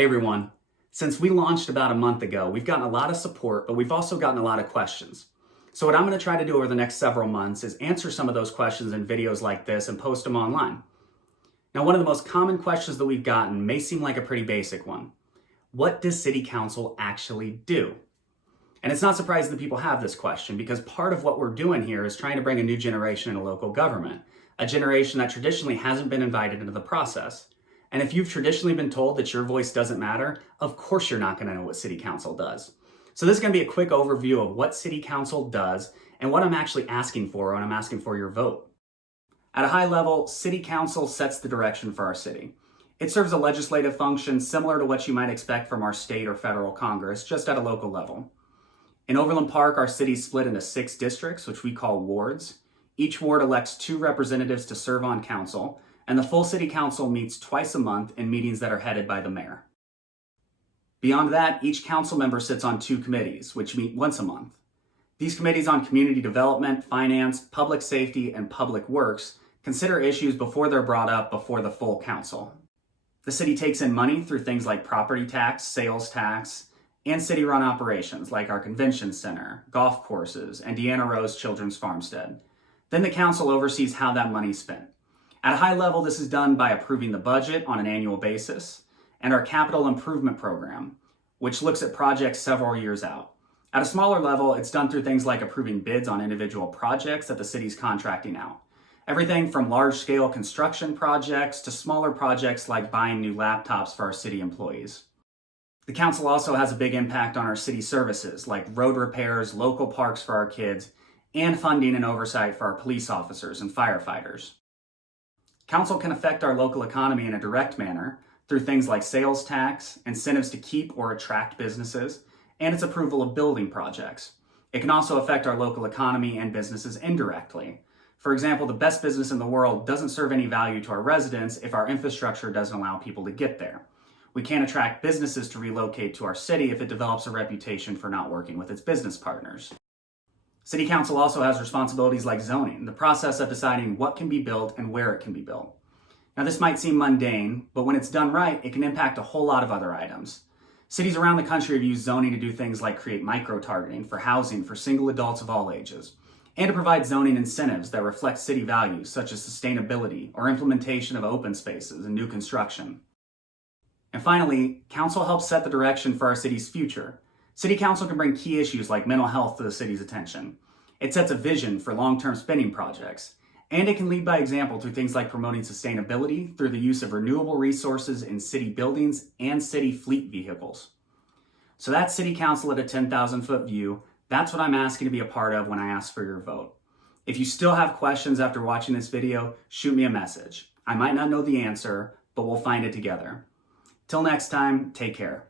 Hey everyone. Since we launched about a month ago, we've gotten a lot of support, but we've also gotten a lot of questions. So what I'm going to try to do over the next several months is answer some of those questions in videos like this and post them online. Now, one of the most common questions that we've gotten may seem like a pretty basic one. What does City Council actually do? And it's not surprising that people have this question because part of what we're doing here is trying to bring a new generation into local government, a generation that traditionally hasn't been invited into the process. And if you've traditionally been told that your voice doesn't matter, of course you're not going to know what City Council does. So this is going to be a quick overview of what City Council does and what I'm actually asking for when I'm asking for your vote. At a high level, City Council sets the direction for our city. It serves a legislative function similar to what you might expect from our state or federal Congress, just at a local level. In Overland Park, our city is split into 6 districts, which we call wards. Each ward elects 2 representatives to serve on council, and the full City Council meets twice a month in meetings that are headed by the mayor. Beyond that, each council member sits on 2 committees, which meet once a month. These committees on community development, finance, public safety, and public works consider issues before they're brought up before the full council. The city takes in money through things like property tax, sales tax, and city-run operations like our convention center, golf courses, and Deanna Rose Children's Farmstead. Then the council oversees how that money is spent. At a high level, this is done by approving the budget on an annual basis and our capital improvement program, which looks at projects several years out. At a smaller level, it's done through things like approving bids on individual projects that the city's contracting out. Everything from large-scale construction projects to smaller projects like buying new laptops for our city employees. The council also has a big impact on our city services like road repairs, local parks for our kids, and funding and oversight for our police officers and firefighters. Council can affect our local economy in a direct manner through things like sales tax, incentives to keep or attract businesses, and its approval of building projects. It can also affect our local economy and businesses indirectly. For example, the best business in the world doesn't serve any value to our residents if our infrastructure doesn't allow people to get there. We can't attract businesses to relocate to our city if it develops a reputation for not working with its business partners. City Council also has responsibilities like zoning, the process of deciding what can be built and where it can be built. Now, this might seem mundane, but when it's done right, it can impact a whole lot of other items. Cities around the country have used zoning to do things like create micro-targeting for housing for single adults of all ages, and to provide zoning incentives that reflect city values such as sustainability or implementation of open spaces and new construction. And finally, Council helps set the direction for our city's future. City Council can bring key issues like mental health to the city's attention. It sets a vision for long-term spending projects, and it can lead by example through things like promoting sustainability through the use of renewable resources in city buildings and city fleet vehicles. So that's City Council at a 10,000-foot view. That's what I'm asking to be a part of when I ask for your vote. If you still have questions after watching this video, shoot me a message. I might not know the answer, but we'll find it together. Till next time, take care.